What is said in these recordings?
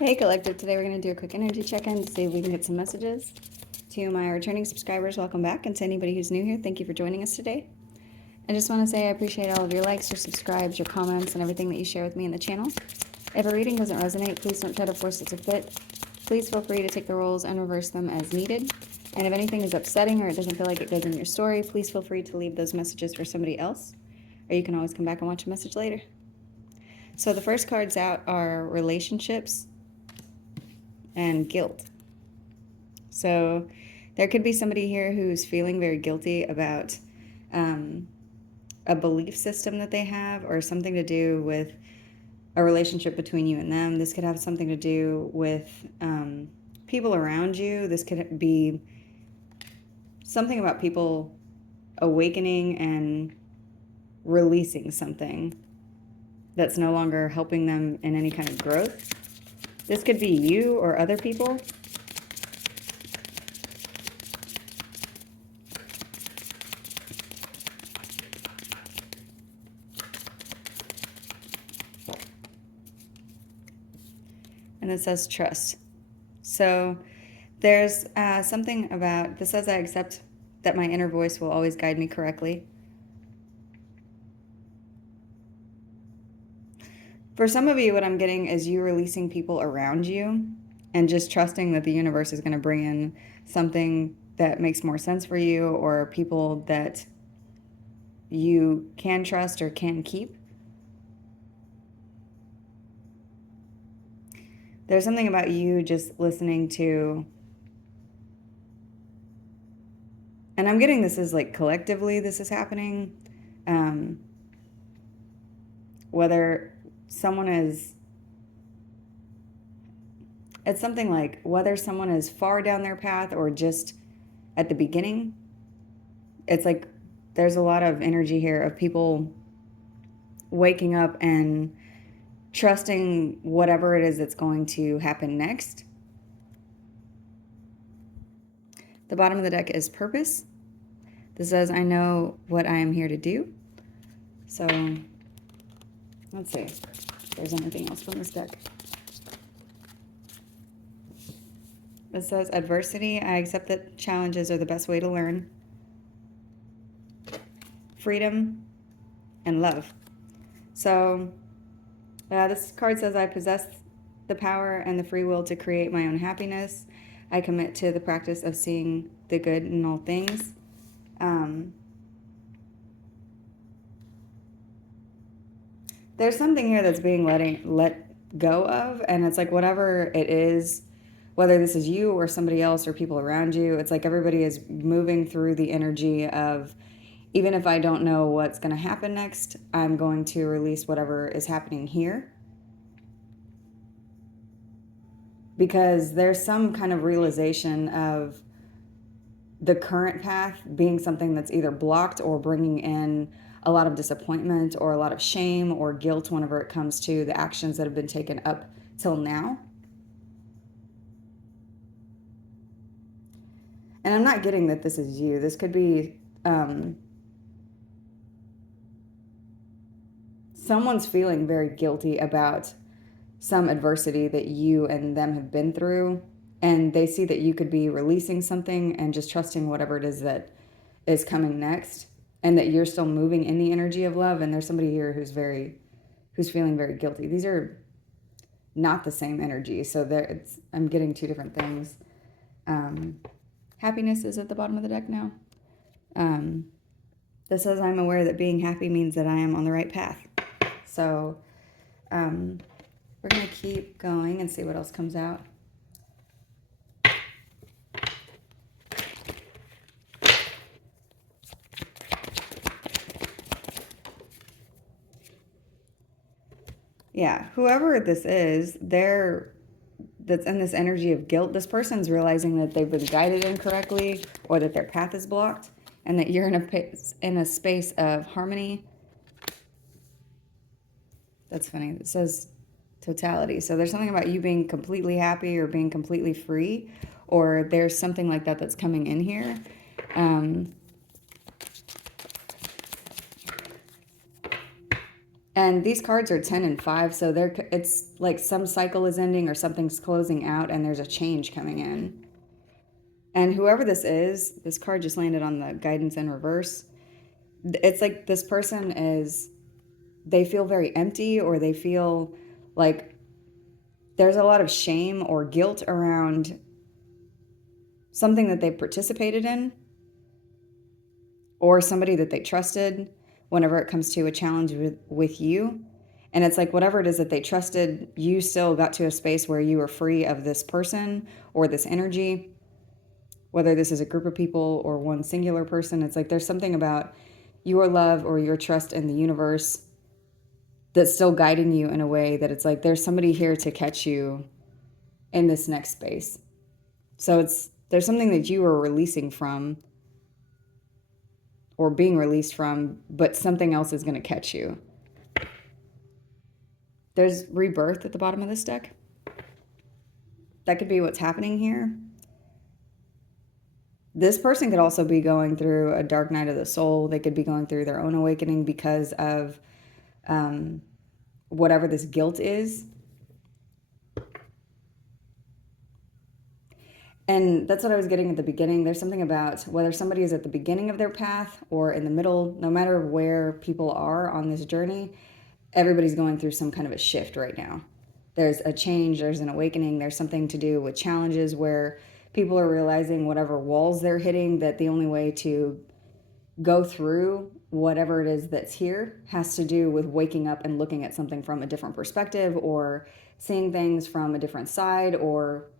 Hey Collective, today we're going to do a quick energy check-in to see if we can get some messages. To my returning subscribers, welcome back, and to anybody who's new here, thank you for joining us today. I just want to say I appreciate all of your likes, your subscribes, your comments, and everything that you share with me in the channel. If a reading doesn't resonate, please don't try to force it to fit. Please feel free to take the roles and reverse them as needed. And if anything is upsetting or it doesn't feel like it goes in your story, please feel free to leave those messages for somebody else. Or you can always come back and watch a message later. So the first cards out are relationships and guilt. So there could be somebody here who's feeling very guilty about a belief system that they have, or something to do with a relationship between you and them. This could have something to do with people around you. This could be something about people awakening and releasing something that's no longer helping them in any kind of growth. This could be you or other people. And it says trust. So there's something about, this says I accept that my inner voice will always guide me correctly. For some of you, what I'm getting is you releasing people around you and just trusting that the universe is going to bring in something that makes more sense for you, or people that you can trust or can keep. There's something about you just listening to, and I'm getting this is like collectively this is happening. Whether someone is, it's something like whether someone is far down their path or just at the beginning. It's like there's a lot of energy here of people waking up and trusting whatever it is that's going to happen next. The bottom of the deck is purpose. This says, I know what I am here to do. So let's see if there's anything else from this deck. It says adversity. I accept that challenges are the best way to learn. Freedom and love. So this card says I possess the power and the free will to create my own happiness. I commit to the practice of seeing the good in all things. There's something here that's being let go of, and it's like whatever it is, whether this is you or somebody else or people around you, it's like everybody is moving through the energy of, even if I don't know what's going to happen next, I'm going to release whatever is happening here. Because there's some kind of realization of the current path being something that's either blocked or bringing in a lot of disappointment or a lot of shame or guilt whenever it comes to the actions that have been taken up till now. And I'm not getting that this is you. This could be someone's feeling very guilty about some adversity that you and them have been through, and they see that you could be releasing something and just trusting whatever it is that is coming next, and that you're still moving in the energy of love. And there's somebody here who's feeling very guilty. These are not the same energy, so I'm getting two different things. Happiness is at the bottom of the deck now. This says I'm aware that being happy means that I am on the right path. So we're going to keep going and see what else comes out. Yeah, whoever this is, that's in this energy of guilt, this person's realizing that they've been guided incorrectly, or that their path is blocked, and that you're in a space of harmony. That's funny. It says totality. So there's something about you being completely happy or being completely free, or there's something like that that's coming in here. And these cards are 10 and 5, so it's like some cycle is ending or something's closing out and there's a change coming in. And whoever this card just landed on the guidance in reverse. It's like this person they feel very empty, or they feel like there's a lot of shame or guilt around something that they participated in, or somebody that they trusted whenever it comes to a challenge with you. And it's like whatever it is that they trusted, you still got to a space where you were free of this person or this energy, whether this is a group of people or one singular person. It's like there's something about your love or your trust in the universe that's still guiding you in a way that it's like there's somebody here to catch you in this next space. So there's something that you are releasing from or being released from, but something else is going to catch you. There's rebirth at the bottom of this deck. That could be what's happening here. This person could also be going through a dark night of the soul. They could be going through their own awakening because of whatever this guilt is. And that's what I was getting at the beginning. There's something about whether somebody is at the beginning of their path or in the middle, no matter where people are on this journey, everybody's going through some kind of a shift right now. There's a change, there's an awakening, there's something to do with challenges where people are realizing whatever walls they're hitting, that the only way to go through whatever it is that's here has to do with waking up and looking at something from a different perspective, or seeing things from a different side, or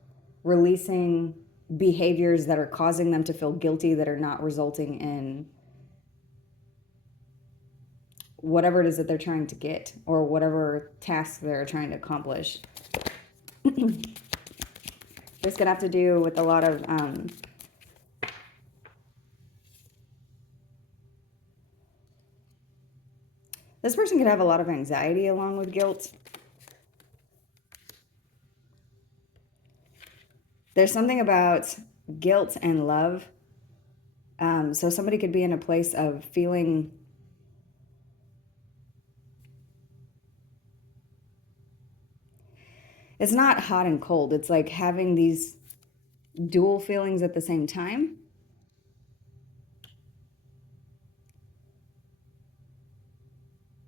releasing behaviors that are causing them to feel guilty that are not resulting in whatever it is that they're trying to get or whatever task they're trying to accomplish. This could have to do with a lot of this person could have a lot of anxiety along with guilt. There's something about guilt and love. So somebody could be in a place of feeling it's not hot and cold. It's like having these dual feelings at the same time.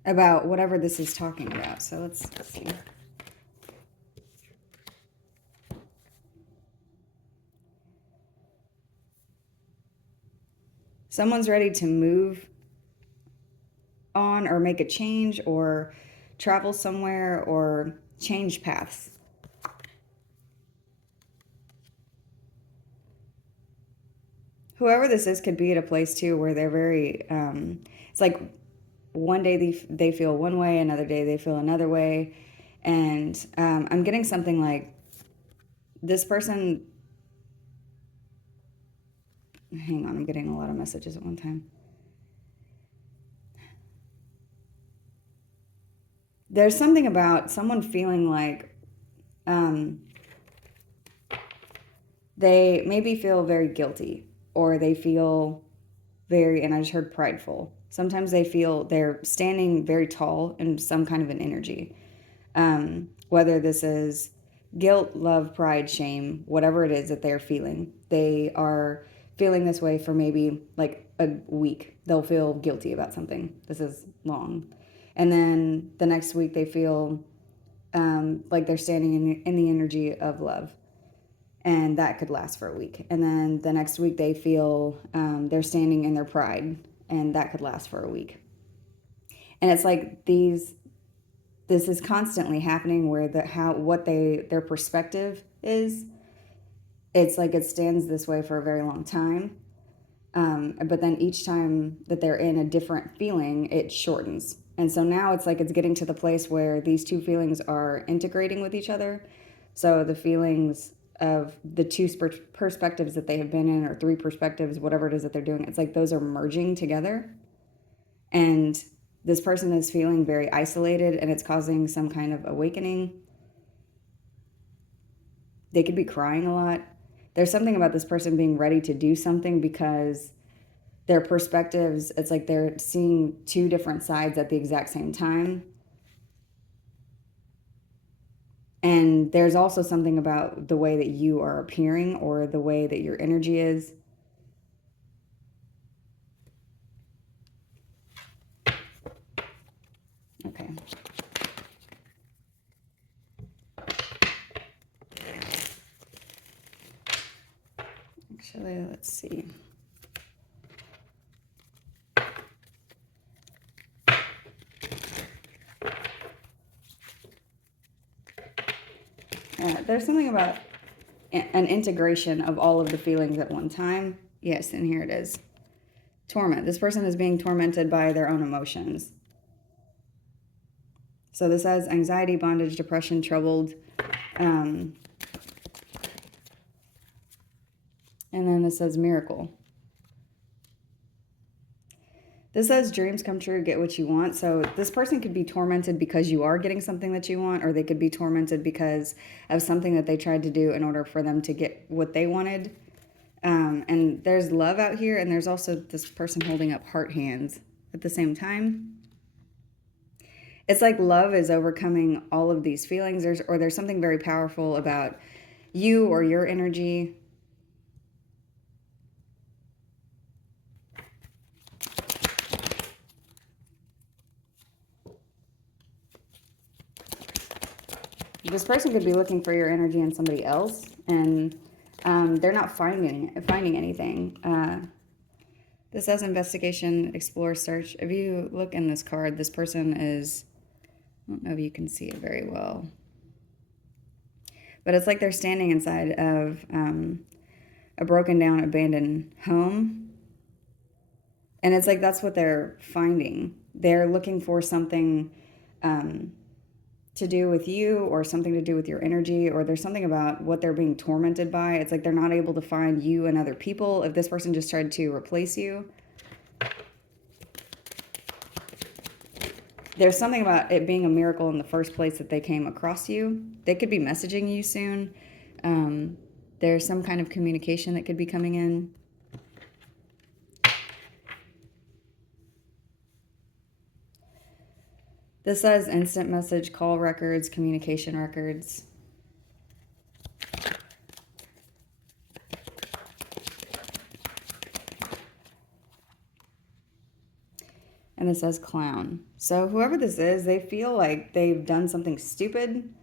About whatever this is talking about. So let's see. Someone's ready to move on or make a change or travel somewhere or change paths. Whoever this is could be at a place too where they're very, it's like one day they feel one way, another day they feel another way. And I'm getting something like this person, hang on, I'm getting a lot of messages at one time. There's something about someone feeling like they maybe feel very guilty, or they feel very, and I just heard prideful. Sometimes they feel they're standing very tall in some kind of an energy. Whether this is guilt, love, pride, shame, whatever it is that they're feeling, they are feeling this way for maybe like a week. They'll feel guilty about something. This is long. And then the next week they feel like they're standing in the energy of love. And that could last for a week. And then the next week they feel they're standing in their pride, and that could last for a week. And it's like this is constantly happening where their perspective is, it's like it stands this way for a very long time. But then each time that they're in a different feeling, it shortens. And so now it's like it's getting to the place where these two feelings are integrating with each other. So the feelings of the two perspectives that they have been in, or three perspectives, whatever it is that they're doing, it's like those are merging together. And this person is feeling very isolated, and it's causing some kind of awakening. They could be crying a lot. There's something about this person being ready to do something because their perspectives, it's like they're seeing two different sides at the exact same time. And there's also something about the way that you are appearing or the way that your energy is. Okay. Actually, let's see. There's something about an integration of all of the feelings at one time. Yes, and here it is. Torment. This person is being tormented by their own emotions. So this has anxiety, bondage, depression, troubled. And then this says miracle. This says dreams come true, get what you want. So this person could be tormented because you are getting something that you want, or they could be tormented because of something that they tried to do in order for them to get what they wanted. And there's love out here, and there's also this person holding up heart hands at the same time. It's like love is overcoming all of these feelings, or there's something very powerful about you or your energy. This person could be looking for your energy in somebody else, and they're not finding anything. This says investigation, explore, search. If you look in this card, this person is, I don't know if you can see it very well, but it's like they're standing inside of a broken down, abandoned home. And it's like that's what they're finding. They're looking for something to do with you, or something to do with your energy, or there's something about what they're being tormented by. It's like they're not able to find you and other people. If this person just tried to replace you, there's something about it being a miracle in the first place that they came across you. They could be messaging you soon. There's some kind of communication that could be coming in. This says instant message, call records, communication records. And this says clown. So whoever this is, they feel like they've done something stupid,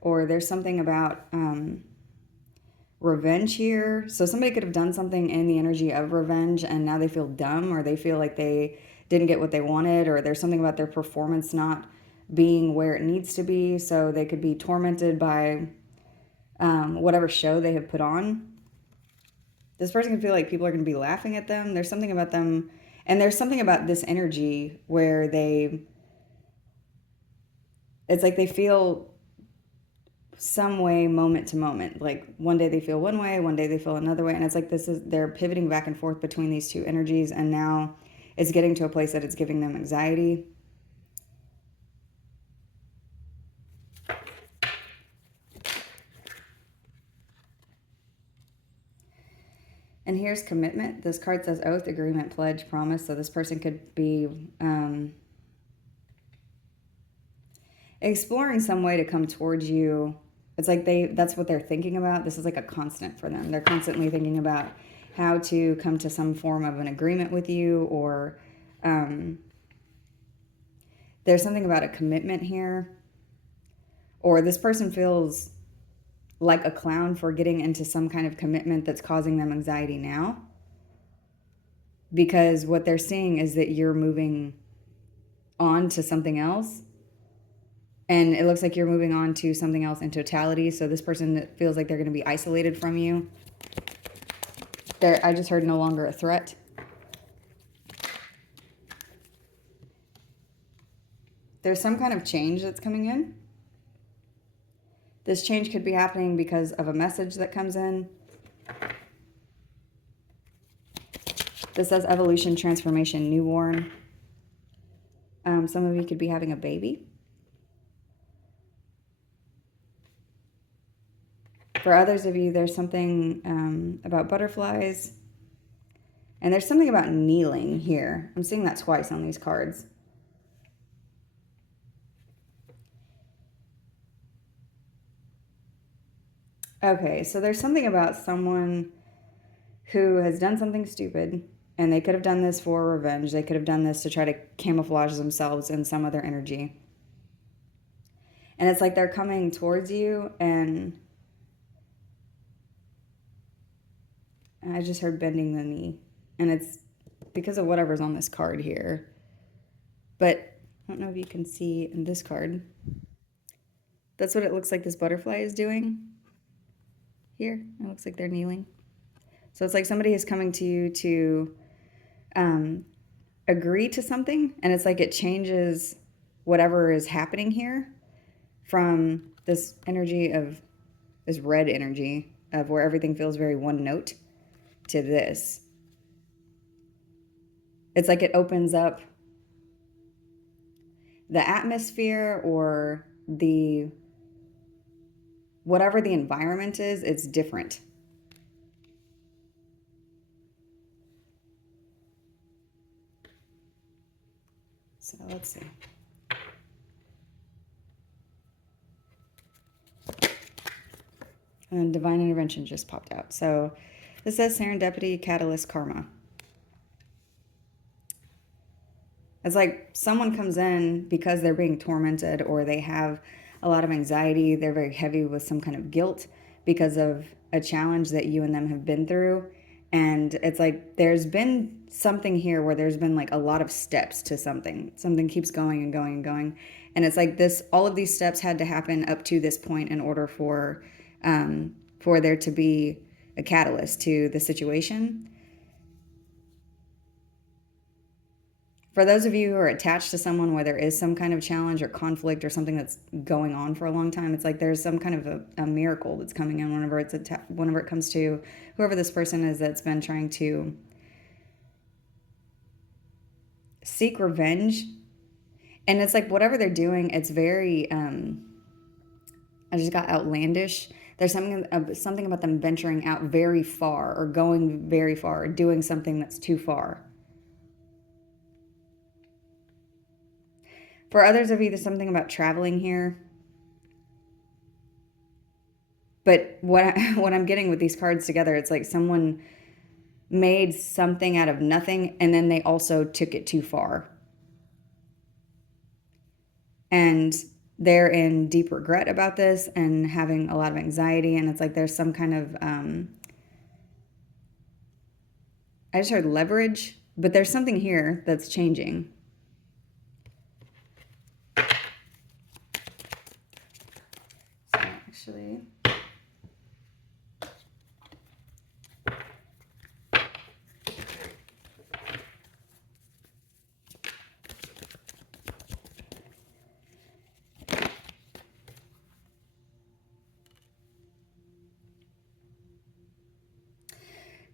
or there's something about revenge here. So somebody could have done something in the energy of revenge, and now they feel dumb, or they feel like they didn't get what they wanted, or there's something about their performance not being where it needs to be. So they could be tormented by whatever show they have put on. This person can feel like people are going to be laughing at them. There's something about them, and there's something about this energy where it's like they feel some way moment to moment. Like one day they feel one way, one day they feel another way. And it's like they're pivoting back and forth between these two energies. And now it's getting to a place that it's giving them anxiety. And here's commitment. This card says oath, agreement, pledge, promise. So this person could be exploring some way to come towards you. It's like that's what they're thinking about. This is like a constant for them. They're constantly thinking about how to come to some form of an agreement with you, or there's something about a commitment here. Or this person feels like a clown for getting into some kind of commitment that's causing them anxiety now. Because what they're seeing is that you're moving on to something else. And it looks like you're moving on to something else in totality. So this person feels like they're going to be isolated from you. I just heard no longer a threat. There's some kind of change that's coming in. This change could be happening because of a message that comes in. This says evolution, transformation, newborn. Some of you could be having a baby. For others of you, there's something about butterflies. And there's something about kneeling here. I'm seeing that twice on these cards. Okay, so there's something about someone who has done something stupid, and they could have done this for revenge. They could have done this to try to camouflage themselves in some other energy. And it's like they're coming towards you, and I just heard bending the knee. And it's because of whatever's on this card here. But I don't know if you can see in this card. That's what it looks like this butterfly is doing here. It looks like they're kneeling. So it's like somebody is coming to you to agree to something, and it's like it changes whatever is happening here from this energy of this red energy of where everything feels very one note to this. It's like it opens up the atmosphere or the whatever the environment is, it's different. So let's see. And then divine intervention just popped out. So this says serendipity, catalyst, karma. It's like someone comes in because they're being tormented or they have a lot of anxiety. They're very heavy with some kind of guilt because of a challenge that you and them have been through. And it's like there's been something here where there's been like a lot of steps to something. Something keeps going and going and going. And it's like this, all of these steps had to happen up to this point in order for there to be a catalyst to the situation. For those of you who are attached to someone where there is some kind of challenge or conflict or something that's going on for a long time, it's like there's some kind of a miracle that's coming in whenever it comes to whoever this person is that's been trying to seek revenge. And it's like whatever they're doing, it's very, I just got outlandish. There's something about them venturing out very far or going very far or doing something that's too far. For others of you, there's something about traveling here. But what I'm getting with these cards together, it's like someone made something out of nothing and then they also took it too far. And they're in deep regret about this and having a lot of anxiety. And it's like there's some kind of, I just heard leverage, but there's something here that's changing. So actually,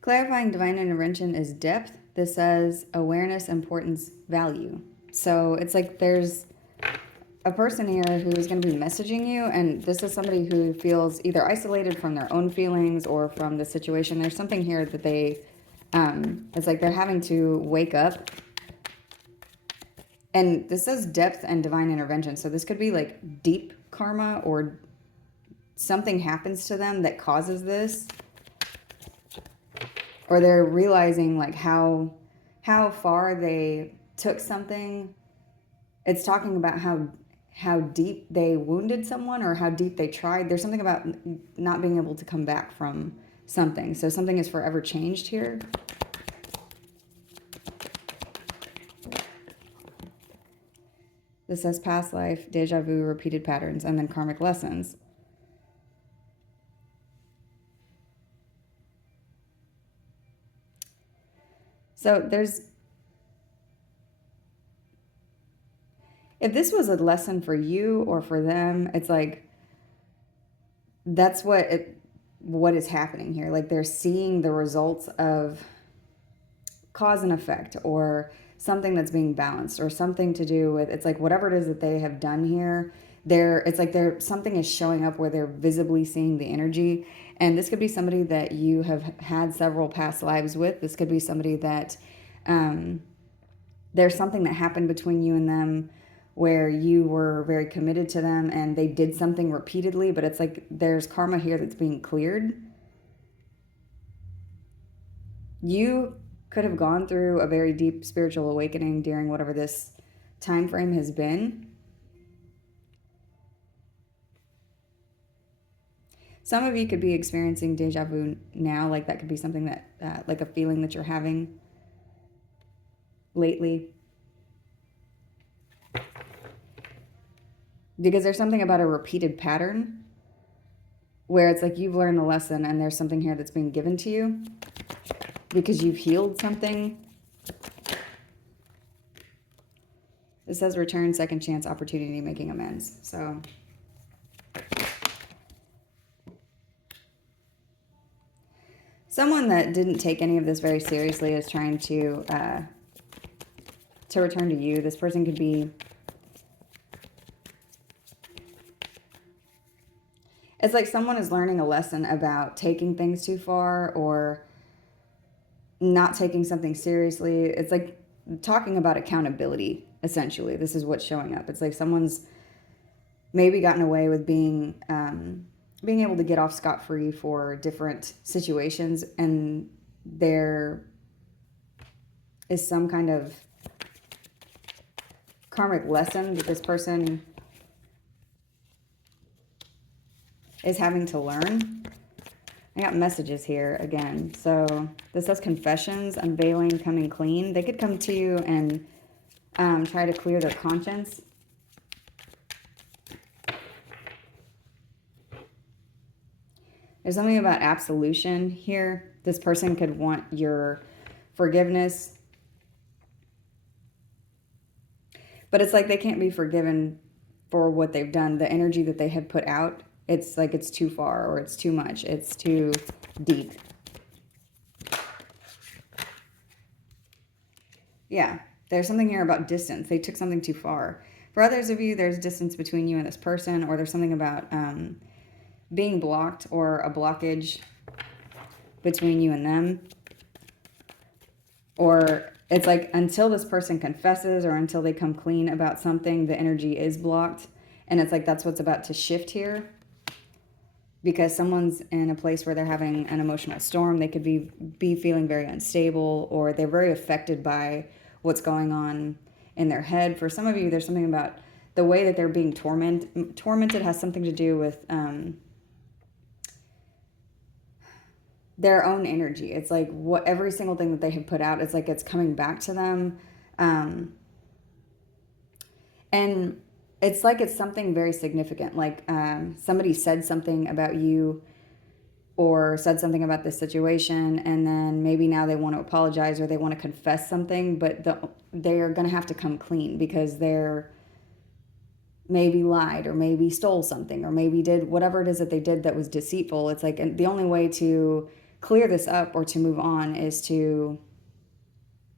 clarifying divine intervention is depth. This says awareness, importance, value. So it's like there's a person here who is going to be messaging you, and this is somebody who feels either isolated from their own feelings or from the situation. There's something here that they, it's like they're having to wake up. And this says depth and divine intervention. So this could be like deep karma or something happens to them that causes this. Or they're realizing like how far they took something. It's talking about how deep they wounded someone or how deep they tried. There's something about not being able to come back from something. So something is forever changed here. This says past life, deja vu, repeated patterns, and then karmic lessons. So there's, if this was a lesson for you or for them, it's like, that's what is happening here. Like they're seeing the results of cause and effect or something that's being balanced or something to do with, it's like whatever it is that they have done here, it's like something is showing up where they're visibly seeing the energy. And this could be somebody that you have had several past lives with. This could be somebody that there's something that happened between you and them where you were very committed to them and they did something repeatedly, but it's like there's karma here that's being cleared. You could have gone through a very deep spiritual awakening during whatever this time frame has been. Some of you could be experiencing deja vu now, like that could be something that, like a feeling that you're having lately. Because there's something about a repeated pattern where it's like you've learned the lesson and there's something here that's being given to you because you've healed something. It says return, second chance, opportunity, making amends. So someone that didn't take any of this very seriously is trying to return to you. This person could be, it's like someone is learning a lesson about taking things too far or not taking something seriously. It's like talking about accountability, essentially. This is what's showing up. It's like someone's maybe gotten away with being able to get off scot-free for different situations, and there is some kind of karmic lesson that this person is having to learn. I got messages here again. So this says confessions, unveiling, coming clean. They could come to you and try to clear their conscience. There's something about absolution here. This person could want your forgiveness. But it's like they can't be forgiven for what they've done. The energy that they have put out, it's like it's too far or it's too much. It's too deep. Yeah, there's something here about distance. They took something too far. For others of you, there's distance between you and this person, or there's something about being blocked or a blockage between you and them. Or it's like until this person confesses or until they come clean about something, the energy is blocked. And it's like that's what's about to shift here. Because someone's in a place where they're having an emotional storm. They could be feeling very unstable, or they're very affected by what's going on in their head. For some of you, there's something about the way that they're being tormented has something to do with their own energy. It's like what every single thing that they have put out, it's like it's coming back to them. And it's like it's something very significant. Like somebody said something about you or said something about this situation, and then maybe now they want to apologize or they want to confess something, but they're going to have to come clean because they're maybe lied or maybe stole something or maybe did whatever it is that they did that was deceitful. It's like, and the only way to clear this up or to move on is to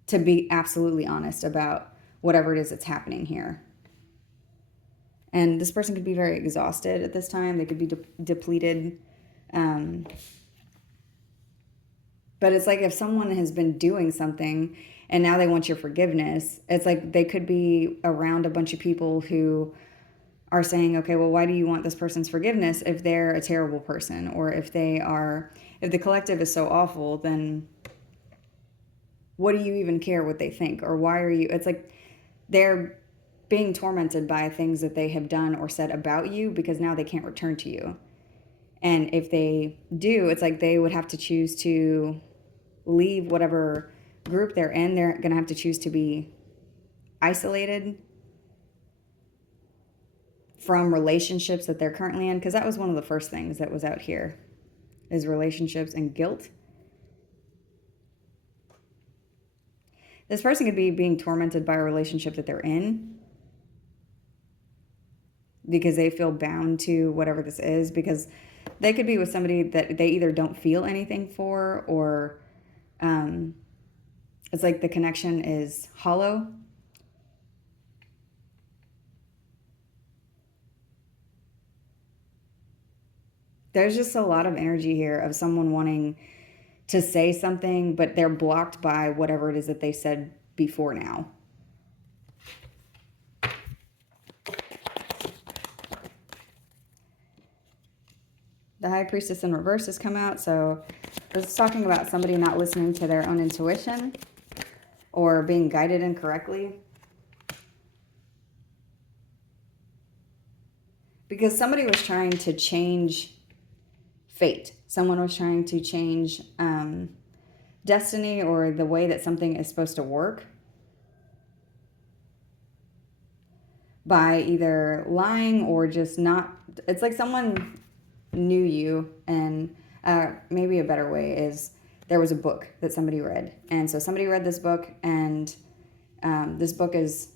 be absolutely honest about whatever it is that's happening here. And this person could be very exhausted at this time. They could be depleted. But it's like if someone has been doing something and now they want your forgiveness, it's like they could be around a bunch of people who are saying, okay, well, why do you want this person's forgiveness if they're a terrible person? Or if the collective is so awful, then what do you even care what they think? Or why are you, it's like they're being tormented by things that they have done or said about you because now they can't return to you. And if they do, it's like they would have to choose to leave whatever group they're in. They're going to have to choose to be isolated from relationships that they're currently in, because that was one of the first things that was out here, is relationships and guilt. This person could be being tormented by a relationship that they're in because they feel bound to whatever this is, because they could be with somebody that they either don't feel anything for, or it's like the connection is hollow. There's just a lot of energy here of someone wanting to say something, but they're blocked by whatever it is that they said before now. The High Priestess in reverse has come out. So this is talking about somebody not listening to their own intuition or being guided incorrectly. Because somebody was trying to change fate. Someone was trying to change destiny or the way that something is supposed to work by either lying or just not. It's like someone knew you, and maybe a better way is there was a book that somebody read. And so somebody read this book, and this book is,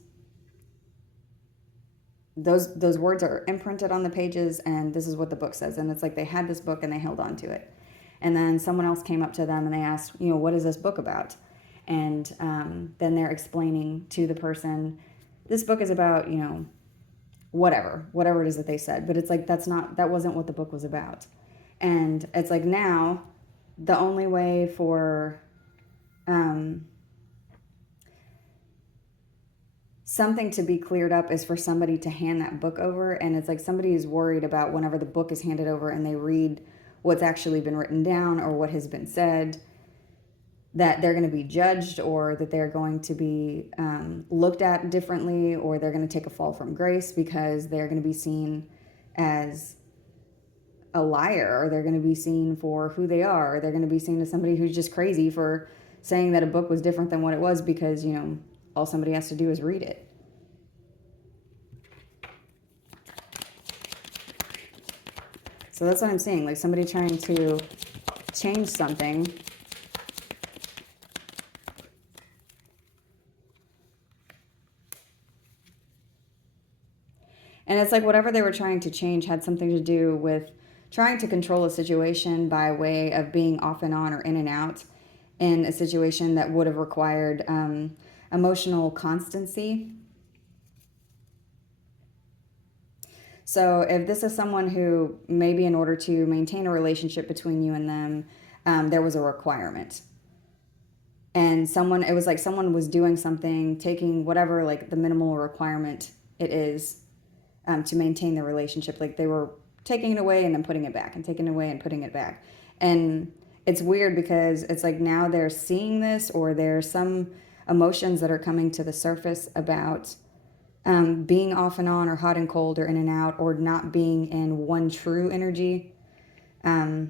those words are imprinted on the pages, and this is what the book says. And it's like they had this book and they held on to it. And then someone else came up to them and they asked, what is this book about? And then they're explaining to the person, this book is about, whatever it is that they said. But it's like, that wasn't what the book was about. And it's like now the only way for something to be cleared up is for somebody to hand that book over. And it's like somebody is worried about whenever the book is handed over and they read what's actually been written down or what has been said, that they're going to be judged, or that they're going to be looked at differently, or they're going to take a fall from grace because they're going to be seen as a liar, or they're going to be seen for who they are, or they're going to be seen as somebody who's just crazy for saying that a book was different than what it was because, all somebody has to do is read it. So that's what I'm seeing, like somebody trying to change something. And it's like whatever they were trying to change had something to do with trying to control a situation by way of being off and on or in and out in a situation that would have required emotional constancy. So if this is someone who maybe in order to maintain a relationship between you and them, there was a requirement. And it was like someone was doing something, taking whatever like the minimal requirement it is to maintain the relationship. Like they were taking it away and then putting it back and taking it away and putting it back. And it's weird because it's like now they're seeing this, or there's some emotions that are coming to the surface about being off and on, or hot and cold, or in and out, or not being in one true energy. I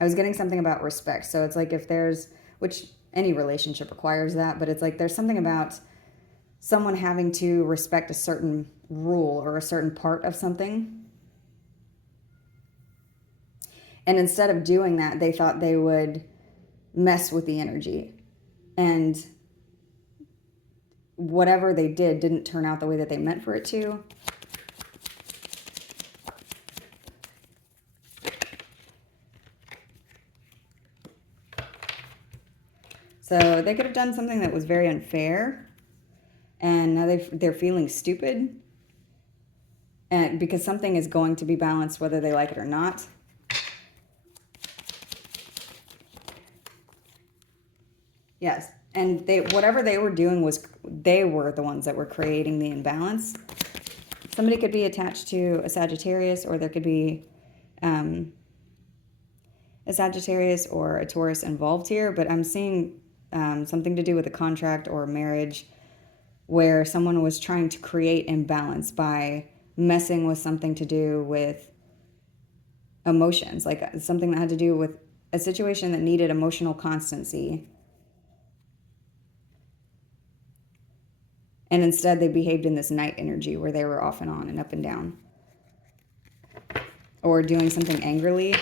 was getting something about respect. So it's like which any relationship requires that, but it's like there's something about someone having to respect a certain rule or a certain part of something. And instead of doing that, they thought they would mess with the energy. And whatever they didn't turn out the way that they meant for it to. So they could have done something that was very unfair, and now they're feeling stupid, and because something is going to be balanced whether they like it or not. Yes. And whatever they were doing they were the ones that were creating the imbalance. Somebody could be attached to a Sagittarius, or there could be a Sagittarius or a Taurus involved here. But I'm seeing something to do with a contract or a marriage where someone was trying to create imbalance by messing with something to do with emotions, like something that had to do with a situation that needed emotional constancy. And instead they behaved in this night energy where they were off and on and up and down. Or doing something angrily.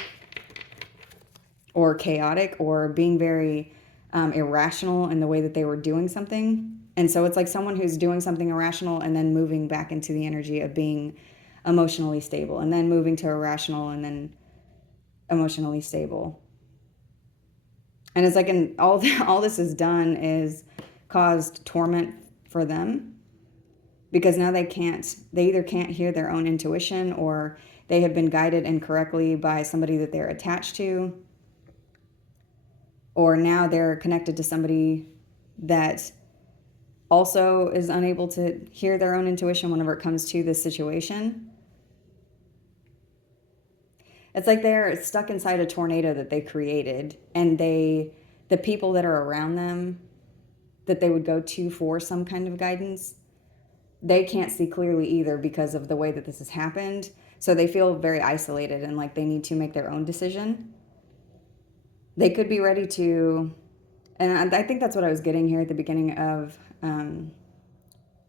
Or chaotic. Or being very irrational in the way that they were doing something. And so it's like someone who's doing something irrational and then moving back into the energy of being emotionally stable. And then moving to irrational and then emotionally stable. And it's like all this has done is caused torment for them, because now they either can't hear their own intuition, or they have been guided incorrectly by somebody that they're attached to, or now they're connected to somebody that also is unable to hear their own intuition whenever it comes to this situation. It's like they're stuck inside a tornado that they created, and the people that are around them that they would go to for some kind of guidance, they can't see clearly either because of the way that this has happened. So they feel very isolated and like they need to make their own decision. They could be ready to, and I think that's what I was getting here at the beginning of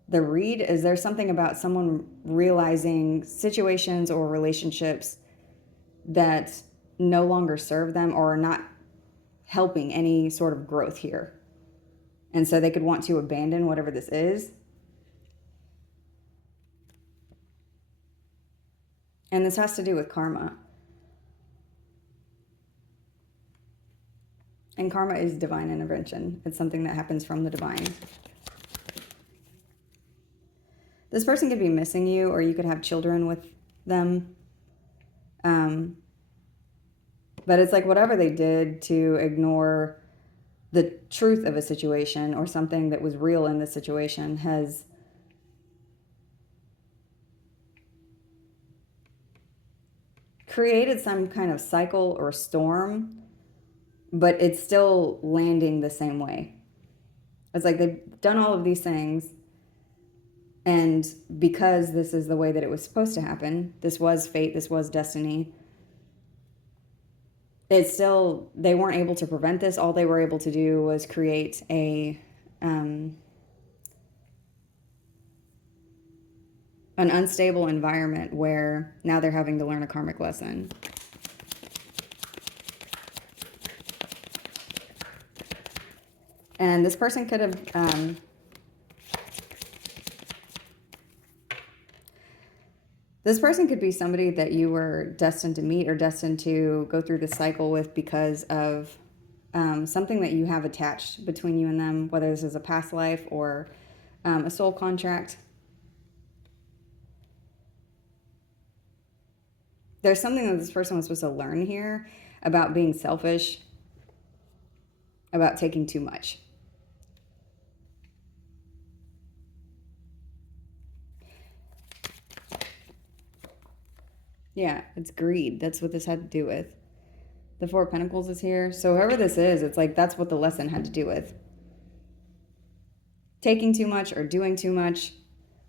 the read, is there's something about someone realizing situations or relationships that no longer serve them or are not helping any sort of growth here. And so they could want to abandon whatever this is. And this has to do with karma. And karma is divine intervention. It's something that happens from the divine. This person could be missing you, or you could have children with them. But it's like whatever they did to ignore the truth of a situation or something that was real in the situation has created some kind of cycle or storm, but it's still landing the same way. It's like they've done all of these things, and because this is the way that it was supposed to happen, this was fate, this was destiny, it's still, they weren't able to prevent this. All they were able to do was create an unstable environment where now they're having to learn a karmic lesson. And this person could have this person could be somebody that you were destined to meet or destined to go through the cycle with because of something that you have attached between you and them, whether this is a past life or a soul contract. There's something that this person was supposed to learn here about being selfish, about taking too much. Yeah, it's greed. That's what this had to do with. The Four of Pentacles is here. So whoever this is, it's like that's what the lesson had to do with. Taking too much or doing too much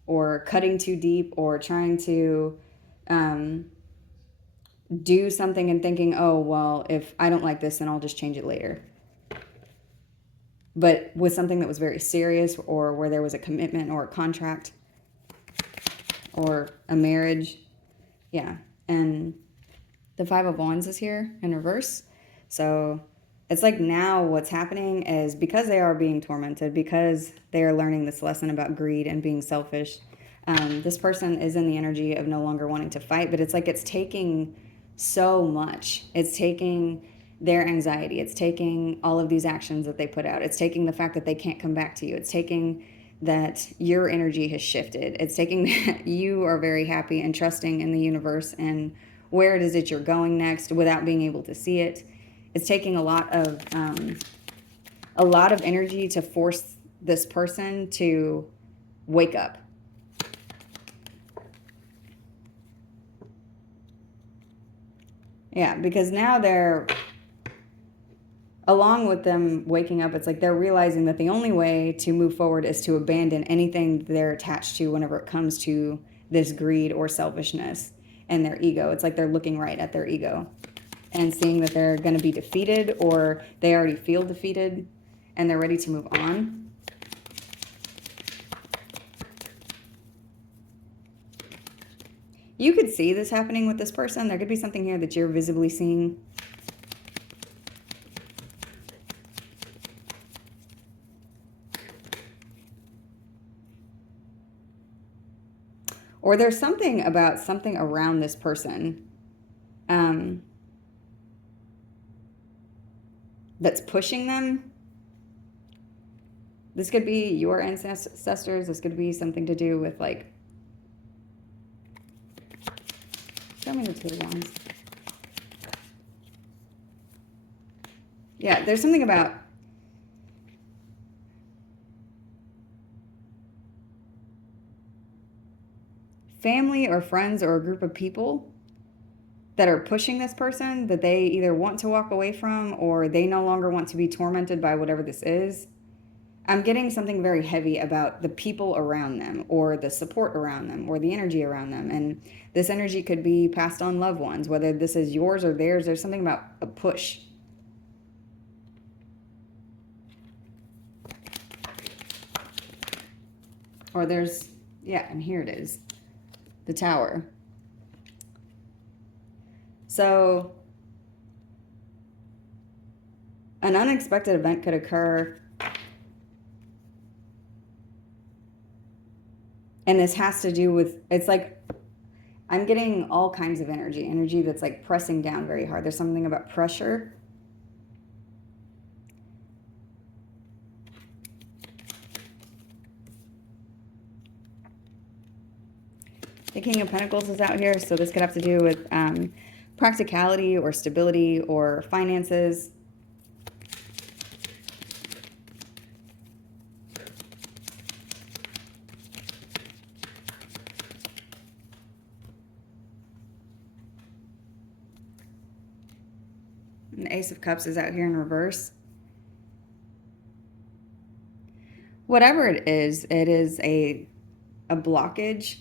or cutting too deep or trying to do something and thinking, oh, well, if I don't like this, then I'll just change it later. But with something that was very serious or where there was a commitment or a contract or a marriage. Yeah. And the Five of Wands is here in reverse. So it's like now what's happening is because they are being tormented, because they are learning this lesson about greed and being selfish, this person is in the energy of no longer wanting to fight, but it's like it's taking so much. It's taking their anxiety. It's taking all of these actions that they put out. It's taking the fact that they can't come back to you. It's taking that your energy has shifted. It's taking that you are very happy and trusting in the universe and where it is that you're going next without being able to see it. It's taking a lot of energy to force this person to wake up. Yeah, because now they're, along with them waking up, it's like they're realizing that the only way to move forward is to abandon anything they're attached to whenever it comes to this greed or selfishness and their ego. It's like they're looking right at their ego and seeing that they're going to be defeated, or they already feel defeated and they're ready to move on. You could see this happening with this person. There could be something here that you're visibly seeing. Or there's something about something around this person that's pushing them. This could be your ancestors. This could be something to do with, like, show me the Two of Wands. Yeah, there's something about family or friends or a group of people that are pushing this person that they either want to walk away from or they no longer want to be tormented by whatever this is. I'm getting something very heavy about the people around them or the support around them or the energy around them. And this energy could be passed on loved ones, whether this is yours or theirs. There's something about a push. Or there's, yeah, and here it is, the Tower. So an unexpected event could occur. And this has to do with, it's like, I'm getting all kinds of energy that's like pressing down very hard. There's something about pressure. The King of Pentacles is out here, so this could have to do with practicality or stability or finances. And the Ace of Cups is out here in reverse. Whatever it is a blockage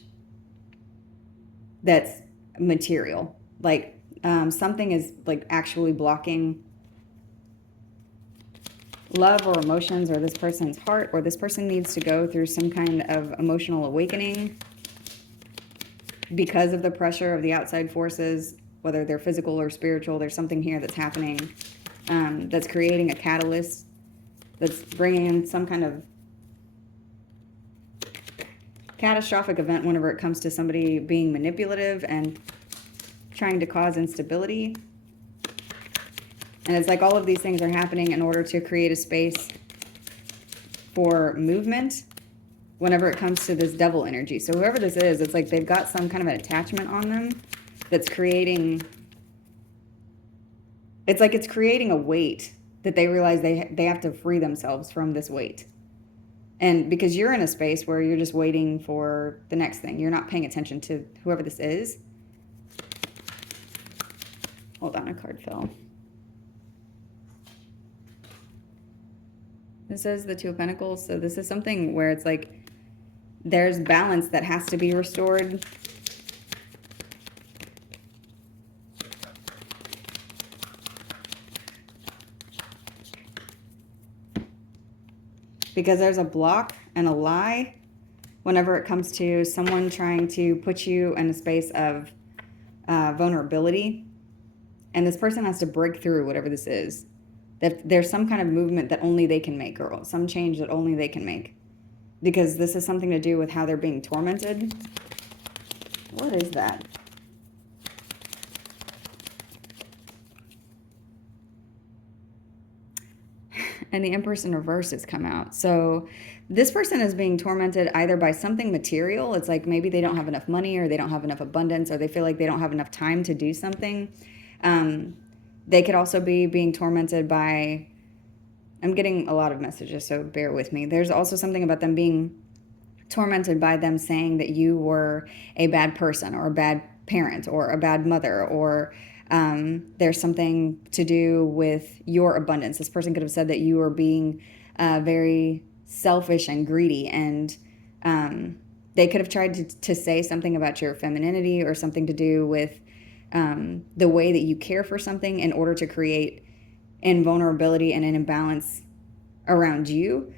that's material. Like something is like actually blocking love or emotions or this person's heart, or this person needs to go through some kind of emotional awakening because of the pressure of the outside forces, whether they're physical or spiritual. There's something here that's happening that's creating a catalyst, that's bringing in some kind of catastrophic event whenever it comes to somebody being manipulative and trying to cause instability. And it's like all of these things are happening in order to create a space for movement whenever it comes to this devil energy. So whoever this is, it's like they've got some kind of an attachment on them that's creating, it's like it's creating a weight that they realize they have to free themselves from this weight. And because you're in a space where you're just waiting for the next thing. You're not paying attention to whoever this is. Hold on, a card fell. This is the Two of Pentacles. So this is something where it's like there's balance that has to be restored. Because there's a block and a lie whenever it comes to someone trying to put you in a space of vulnerability. And this person has to break through whatever this is. There's some kind of movement that only they can make, or some change that only they can make. Because this is something to do with how they're being tormented. What is that? And the Empress in reverse has come out. So this person is being tormented either by something material. It's like maybe they don't have enough money, or they don't have enough abundance, or they feel like they don't have enough time to do something. They could also be being tormented by, I'm getting a lot of messages, so bear with me. There's also something about them being tormented by them saying that you were a bad person, or a bad parent, or a bad mother, or there's something to do with your abundance. This person could have said that you were being very selfish and greedy, and they could have tried to say something about your femininity, or something to do with the way that you care for something in order to create invulnerability and an imbalance around you.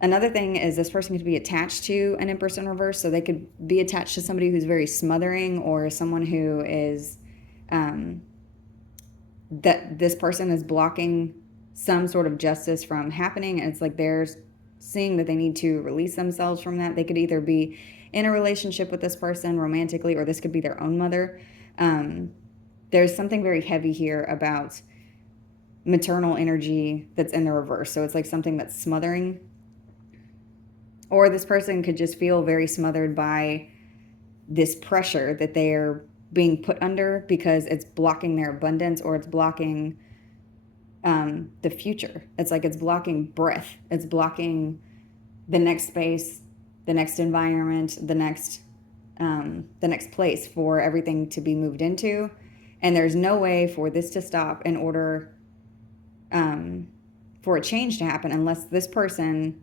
Another thing is this person could be attached to an Empress in reverse, so they could be attached to somebody who's very smothering, or someone who is that this person is blocking some sort of justice from happening. And it's like they're seeing that they need to release themselves from that. They could either be in a relationship with this person romantically, or this could be their own mother. There's something very heavy here about maternal energy that's in the reverse. So it's like something that's smothering. Or this person could just feel very smothered by this pressure that they're being put under, because it's blocking their abundance, or it's blocking the future. It's like it's blocking breath. It's blocking the next space, the next environment, the next place for everything to be moved into. And there's no way for this to stop in order for a change to happen unless this person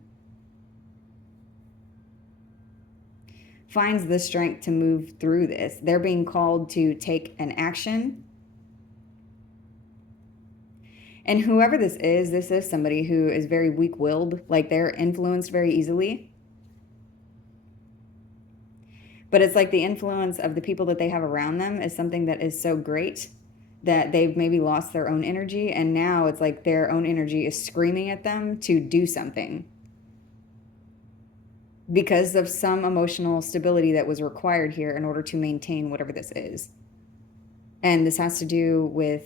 finds the strength to move through this. They're being called to take an action. And whoever this is somebody who is very weak-willed, like they're influenced very easily. But it's like the influence of the people that they have around them is something that is so great that they've maybe lost their own energy, and now it's like their own energy is screaming at them to do something because of some emotional stability that was required here in order to maintain whatever this is. And this has to do with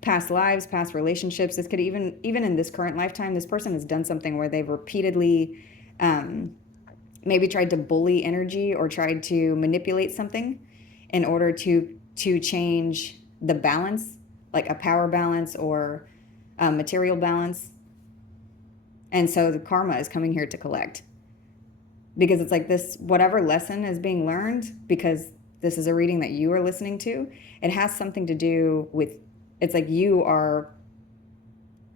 past lives, past relationships. This could even in this current lifetime, this person has done something where they've repeatedly maybe tried to bully energy or tried to manipulate something in order to change the balance, like a power balance or a material balance. And so the karma is coming here to collect, because it's like this, whatever lesson is being learned, because this is a reading that you are listening to, it has something to do with, it's like you are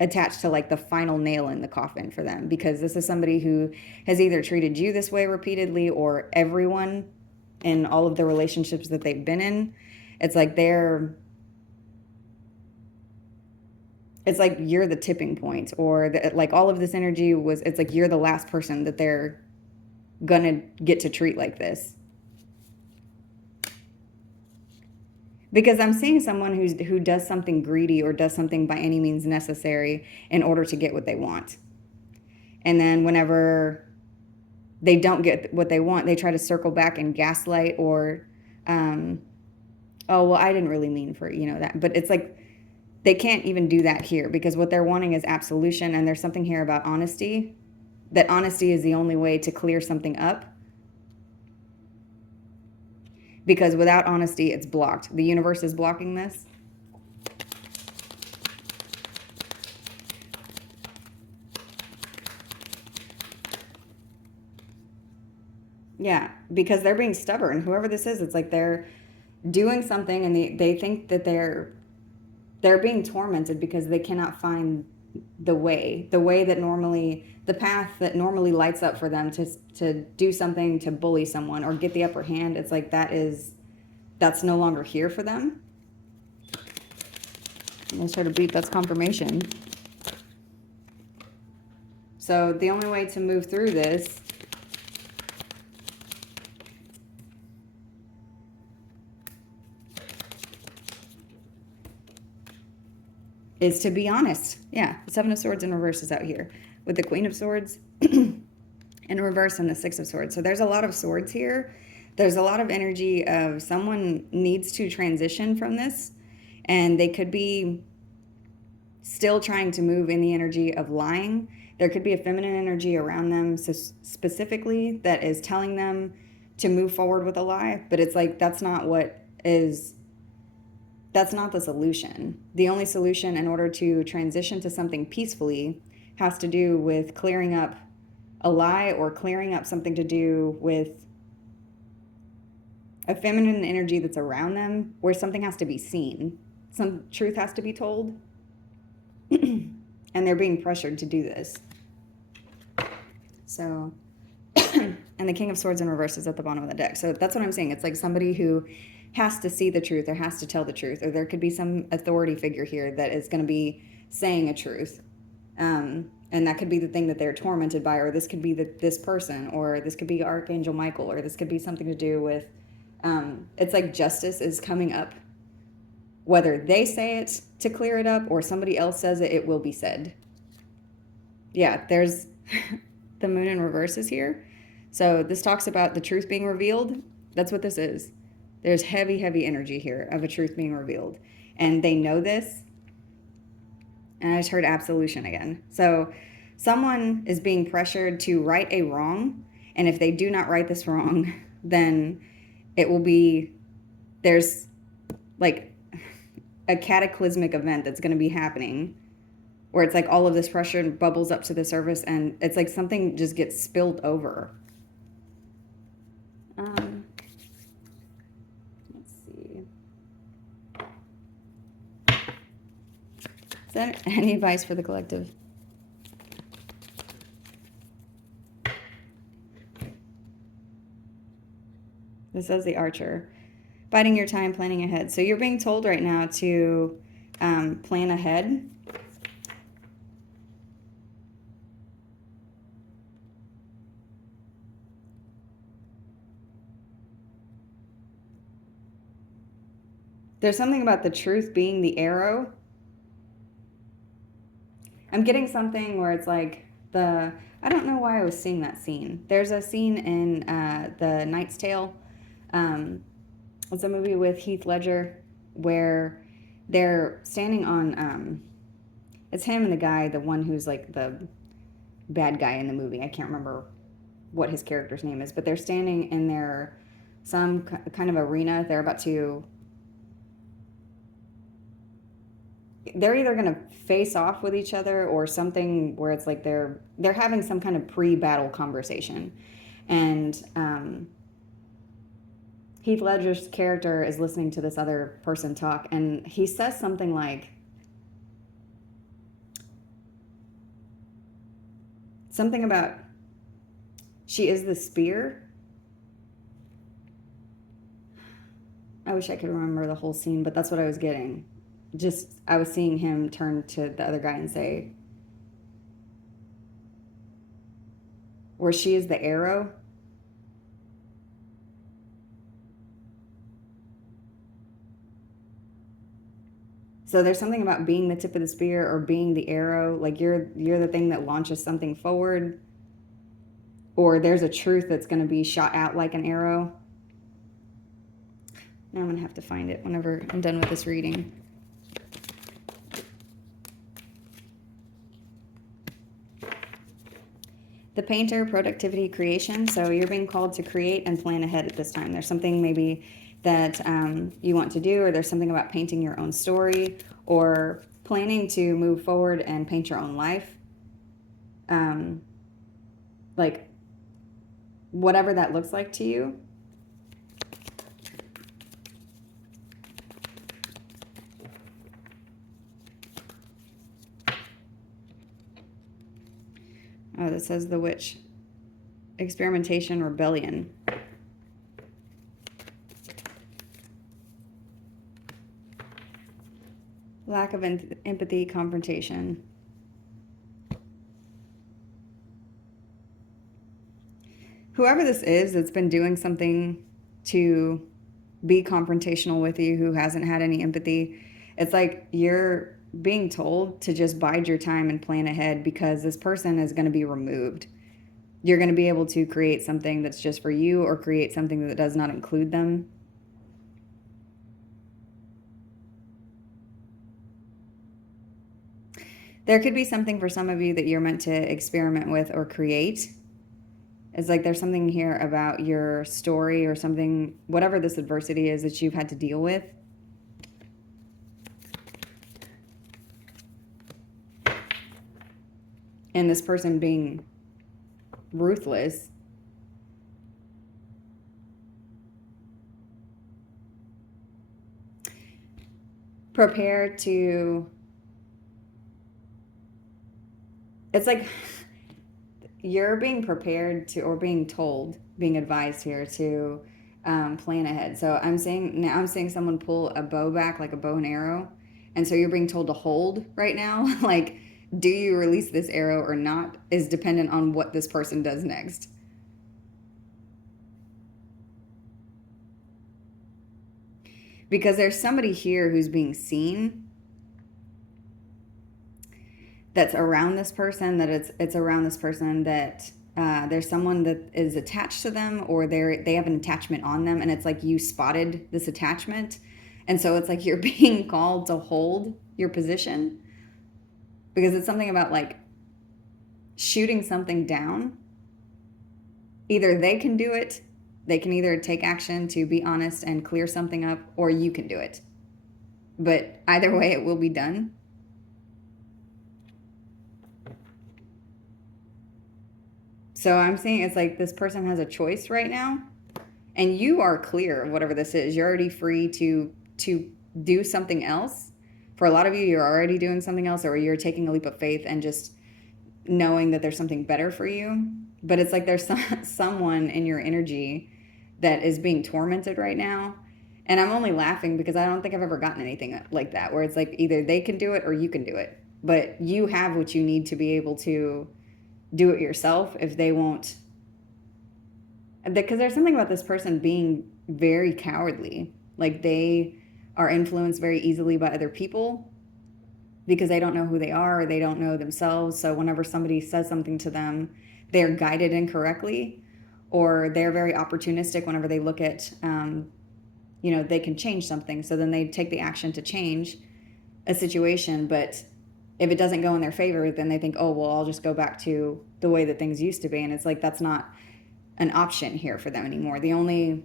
attached to like the final nail in the coffin for them, because this is somebody who has either treated you this way repeatedly, or everyone in all of the relationships that they've been in. It's like it's like you're the tipping point, or like all of this energy was, it's like you're the last person that they're gonna get to treat like this. Because I'm seeing someone who does something greedy or does something by any means necessary in order to get what they want. And then whenever they don't get what they want, they try to circle back and gaslight, or, oh, well, I didn't really mean for, that. But it's like they can't even do that here, because what they're wanting is absolution. And there's something here about honesty, that honesty is the only way to clear something up. Because without honesty, it's blocked. The universe is blocking this. Yeah, because they're being stubborn. Whoever this is, it's like they're doing something and they think that they're being tormented because they cannot find the way that normally, the path that normally lights up for them to do something, to bully someone or get the upper hand. It's like that's no longer here for them. Let's try to beat, that's confirmation. So the only way to move through this is to be honest. Yeah, the Seven of Swords in reverse is out here with the Queen of Swords in reverse and the Six of Swords. So there's a lot of swords here. There's a lot of energy of someone needs to transition from this, and they could be still trying to move in the energy of lying. There could be a feminine energy around them specifically that is telling them to move forward with a lie, but it's like that's not the solution. The only solution in order to transition to something peacefully has to do with clearing up a lie, or clearing up something to do with a feminine energy that's around them, where something has to be seen. Some truth has to be told. And they're being pressured to do this. So, and the King of Swords in reverse is at the bottom of the deck. So that's what I'm saying. It's like somebody who has to see the truth, or has to tell the truth, or there could be some authority figure here that is going to be saying a truth. And that could be the thing that they're tormented by, or this could be this person, or this could be Archangel Michael, or this could be something to do with, it's like justice is coming up. Whether they say it to clear it up or somebody else says it, it will be said. Yeah, there's the Moon in reverse is here. So this talks about the truth being revealed. That's what this is. There's heavy, heavy energy here of a truth being revealed. And they know this. And I just heard absolution again. So someone is being pressured to right a wrong. And if they do not right this wrong, then it will be, there's like a cataclysmic event that's going to be happening, where it's like all of this pressure bubbles up to the surface, and it's like something just gets spilled over. Let's see. Is there any advice for the collective? This says the Archer. Biding your time, planning ahead. So you're being told right now to plan ahead. There's something about the truth being the arrow. I'm getting something where it's like I don't know why I was seeing that scene. There's a scene in The Knight's Tale. It's a movie with Heath Ledger where they're standing on, it's him and the guy, the one who's like the bad guy in the movie. I can't remember what his character's name is, but they're standing in their, some kind of arena. They're about to, they're either going to face off with each other or something where it's like they're having some kind of pre-battle conversation. And Heath Ledger's character is listening to this other person talk, and he says something like, something about, she is the spear. I wish I could remember the whole scene, but that's what I was getting. Just, I was seeing him turn to the other guy and say, or she is the arrow. So there's something about being the tip of the spear or being the arrow, like you're the thing that launches something forward, or there's a truth that's going to be shot out like an arrow. Now I'm going to have to find it whenever I'm done with this reading. The painter, productivity, creation. So you're being called to create and plan ahead at this time. There's something maybe that you want to do, or there's something about painting your own story or planning to move forward and paint your own life. Like whatever that looks like to you. Oh, that says the witch. Experimentation, rebellion. Lack of empathy, confrontation. Whoever this is that's been doing something to be confrontational with you, who hasn't had any empathy, it's like you're being told to just bide your time and plan ahead, because this person is going to be removed. You're going to be able to create something that's just for you, or create something that does not include them. There could be something for some of you that you're meant to experiment with or create. It's like there's something here about your story or something, whatever this adversity is that you've had to deal with. And this person being ruthless. Prepare to, it's like you're being prepared to, or being told, being advised here to plan ahead. So I'm seeing someone pull a bow back, like a bow and arrow. And so you're being told to hold right now. Like, do you release this arrow or not is dependent on what this person does next. Because there's somebody here who's being seen, that's around this person, that it's around this person, that there's someone that is attached to them, or they have an attachment on them, and it's like you spotted this attachment, and so it's like you're being called to hold your position, because it's something about like shooting something down. Either they can do it, they can either take action to be honest and clear something up, or you can do it. But either way, it will be done. So I'm saying it's like this person has a choice right now, and you are clear of whatever this is. You're already free to do something else For a lot of you, you're already doing something else, or you're taking a leap of faith and just knowing that there's something better for you. But it's like there's someone in your energy that is being tormented right now. And I'm only laughing because I don't think I've ever gotten anything like that, where it's like either they can do it or you can do it. But you have what you need to be able to do it yourself if they won't. Because there's something about this person being very cowardly. Like they are influenced very easily by other people because they don't know who they are or they don't know themselves. So whenever somebody says something to them, they're guided incorrectly, or they're very opportunistic whenever they look at, they can change something. So then they take the action to change a situation. But if it doesn't go in their favor, then they think, oh, well, I'll just go back to the way that things used to be. And it's like, that's not an option here for them anymore. The only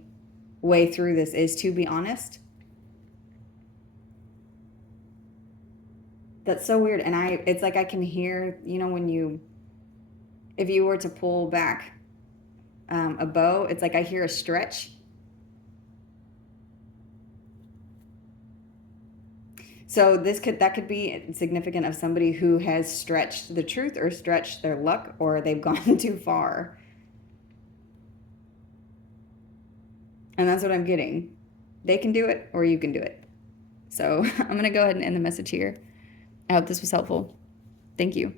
way through this is to be honest. That's so weird. And it's like I can hear, if you were to pull back a bow, it's like I hear a stretch. So that could be significant of somebody who has stretched the truth or stretched their luck, or they've gone too far. And that's what I'm getting. They can do it or you can do it. So I'm going to go ahead and end the message here. I hope this was helpful. Thank you.